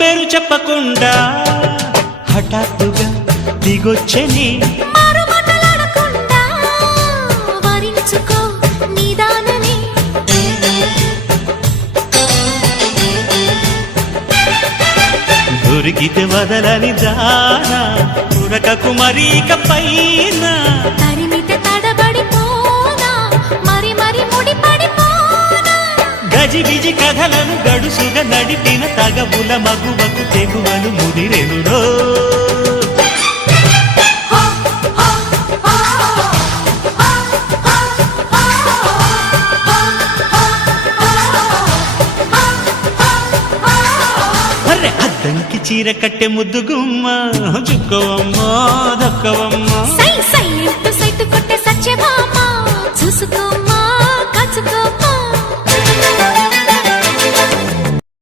పేరు చెప్పకుండా హఠాత్తుగా దిగొచ్చని దొరికితే వదలని జానా ఉరకకు మరీక పైన తరిమితే తడబడిపోనా మరి మరి ముడిపడిపోనా గజిబిజి కథలను గడుసుగా నడిపిన తగవుల మగువకు తెగువలు ముదిరెనురో అద్దంకి చీర కట్టె ముద్దు గుమ్మ చుక్కవమ్మ దక్కవమ్మ సై సై సైటు కొట్టే సత్యభామ